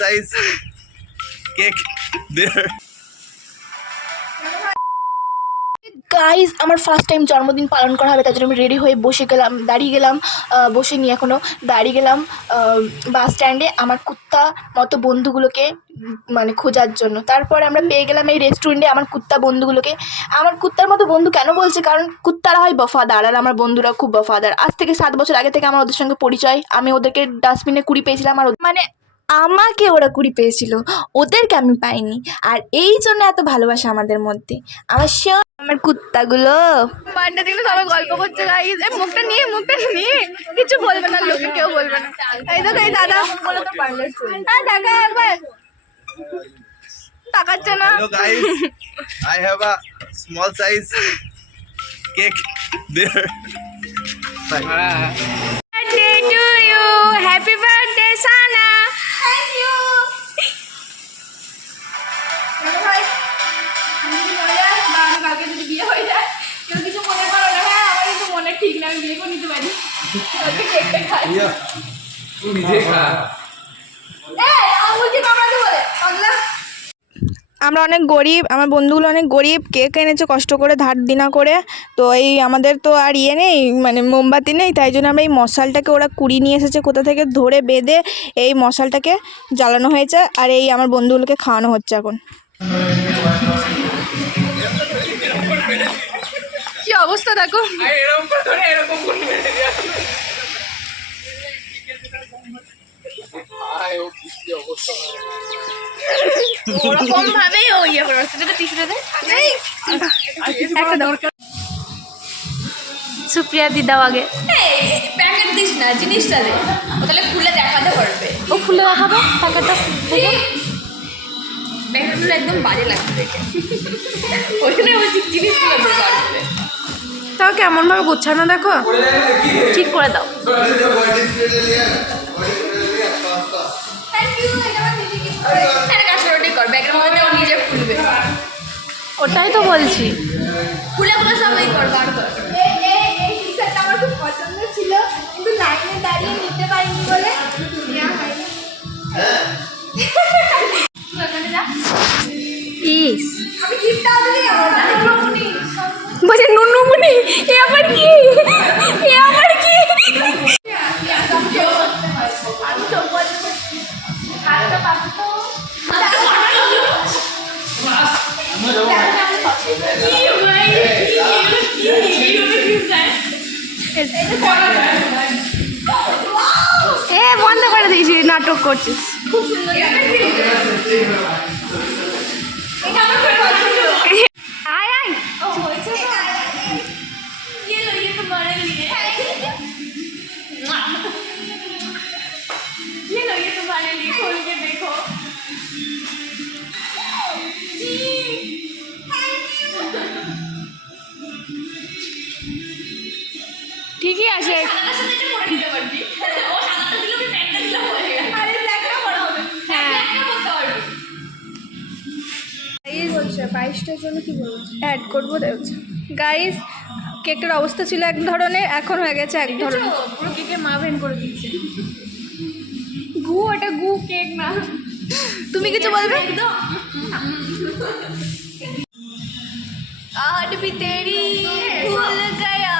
size cake there. Guys আমার first time জন্মদিন পালন করা হবে, তার জন্য আমি রেডি হয়ে দাঁড়িয়ে গেলাম বসে নি এখনও, দাঁড়িয়ে গেলাম বাস স্ট্যান্ডে আমার কুত্তা মতো বন্ধুগুলোকে মানে খোঁজার জন্য। তারপরে আমরা পেয়ে গেলাম এই রেস্টুরেন্টে আমার কুত্তা বন্ধুগুলোকে। আমার কুত্তার মতো বন্ধু কেন বলছে, কারণ কুত্তারা হয় বফাদার আর আমার বন্ধুরা খুব বফাদার। আজ থেকে 7 বছর আগে থেকে আমার ওদের সঙ্গে পরিচয়। আমি ওদেরকে ডাস্টবিনে কুড়ি পেয়েছিলাম, আর মানে আমাকে ওরা কুড়ি পেয়েছিল, ওদেরকে আমি পাইনি। আর এই জন্য এত ভালোবাসা আমাদের মধ্যে। আমার কুত্তাগুলো বান্ডা দেখলে সবাই গল্প করছে গাইস। এই মুখটা নিয়ে কিছু বলবে না, লোকে কেউ বলবে না। এই দেখো এই দাদা বলে তো পারলে দেখা একবার তাকাচ্ছে না। Hello guys, I have a small size cake there. Birthday to you, happy birthday Sana. Thank you. কালকে যদি বিয়ে হয়ে যায় কেউ কিছু মনে করো না। হ্যাঁ, আমার কিন্তু মনে ঠিক না, আমি বিয়ে করে নিতে পারি। কেকটা খাই তুই নিজে খা। আমরা অনেক গরিব, আমার বন্ধুগুলো অনেক গরিব, কেক এনেছে কষ্ট করে ধার দিনা করে। তো এই আমাদের তো আর নেই, মানে মোমবাতি নেই, তাই জন্য আমরা এই মশালটাকে ওরা কুড়ি নিয়ে এসেছে কোথা থেকে ধরে বেঁধে এই মশালটাকে জ্বালানো হয়েছে, আর এই আমার বন্ধুগুলোকে খাওয়ানো হচ্ছে এখন। কি অবস্থা দেখো, ওরকম ভাবেই ও ইয়ে করে সুপ্রিয়া দি দাও আগে। প্যাকেট দিস না, জিনিসটা দে, ও তাহলে খুলে দেখাতে পারবে। ও খুলে দেখাবে প্যাকেটটা, প্যাকেটগুলো একদম বাজে লাগছে দেখে, ওখানে বলছি জিনিসগুলো দেবে। তাও কেমন ভাবে গোছানো দেখো, ঠিক করে দাও। ওটাই তো বলছি, খুলে সব এই কর বার কর। এই টি-শার্টটা আমার খুব পছন্দ ছিল, কিন্তু লাইনে দাঁড়িয়ে নিতে পারিনি বলে নেওয়া হয়নি। আমি গিফটটাও দিই আমার নুনুমণি, বলছে নুনুমণি, এ আবার কি, এ আবার কি। আমি তো বলবো হাতটা পাবো তো বন্ধ করে দিয়েছি, নাটক করছিস। খুব সুন্দর আয় আয় দেখো ঠিকই আছে। বাইশটার জন্য কি বলবো, অ্যাড করবো দেখছি গাইস। কেকটার অবস্থা ছিল এক ধরনের, এখন হয়ে গেছে এক ধরনের, পুরো কেকে মা ভেন করে দিচ্ছে। গু, ওটা গু, কেক না। তুমি কিছু বলবে? आज भी तेरी भूल गया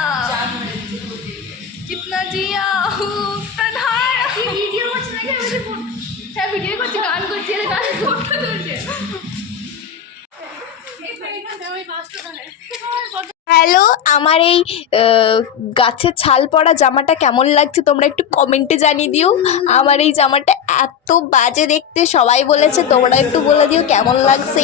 कितना जिया हूँ प्रधान। ভিডিও করছি না, হ্যাঁ ভিডিও করছি, গান করছি, গান করতে চলছে। হ্যালো, আমার এই গাছের ছাল পড়া জামাটা কেমন লাগছে তোমরা একটু কমেন্টে জানিয়ে দিও। আমার এই জামাটা এত বাজে দেখতে, সবাই বলেছে, তোমরা একটু বলে দিও কেমন লাগছে।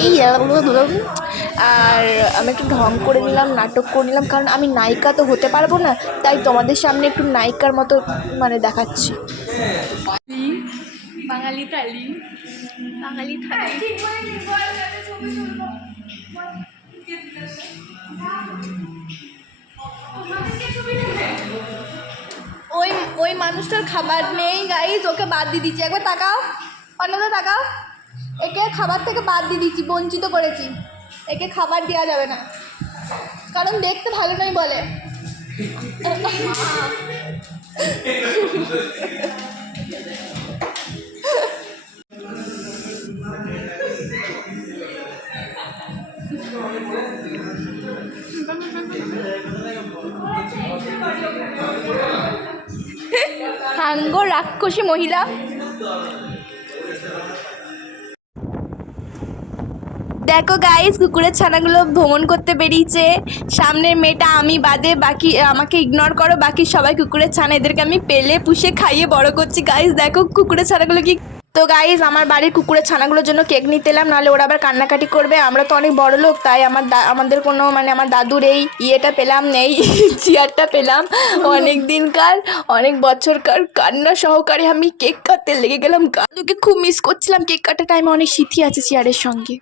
আর আমি একটু ঢং করে নিলাম, নাটক করে নিলাম, কারণ আমি নায়িকা তো হতে পারবো না, তাই তোমাদের সামনে একটু নায়িকার মতো মানে দেখাচ্ছি। বাঙালি থালি, বাঙালি থালি। ওই মানুষটার খাবার নেই গাইজ, ওকে বাদ দিয়ে দিচ্ছি। একবার তাকাও, অন্যদের তাকাও, একে খাবার থেকে বাদ দিয়ে দিচ্ছি, বঞ্চিত করেছি। একে খাবার দেওয়া যাবে না, কারণ দেখতে ভালো নয় বলে। হাঙ্গ রাক্ষসী মহিলা। দেখো গাইস, কুকুরের ছানাগুলো ভ্রমণ করতে বেরিয়েছে। সামনের মেয়েটা আমি বাদে বাকি আমাকে ইগনোর করো, বাকি সবাই কুকুরের ছানা। এদেরকে আমি পেলে পুষে খাইয়ে বড় করছি। গাইস দেখো কুকুরের ছানাগুলো কি। তো গাইস, আমার বাড়ির কুকুরের ছানাগুলোর জন্য কেক নিতে এলাম, নাহলে ওরা আবার কান্নাকাটি করবে। আমরা তো অনেক বড় লোক, তাই আমাদের কোনো মানে আমার দাদুর এই ইয়েটা পেলাম, নেই চেয়ারটা পেলাম। অনেক দিনকার অনেক বছরকার কান্না সহকারে আমি কেক কাটতে লেগে গেলাম। দাদুকে খুব মিস করছিলাম। কেক কাটার টাইমে অনেক স্মৃতি আছে চেয়ারের সঙ্গে।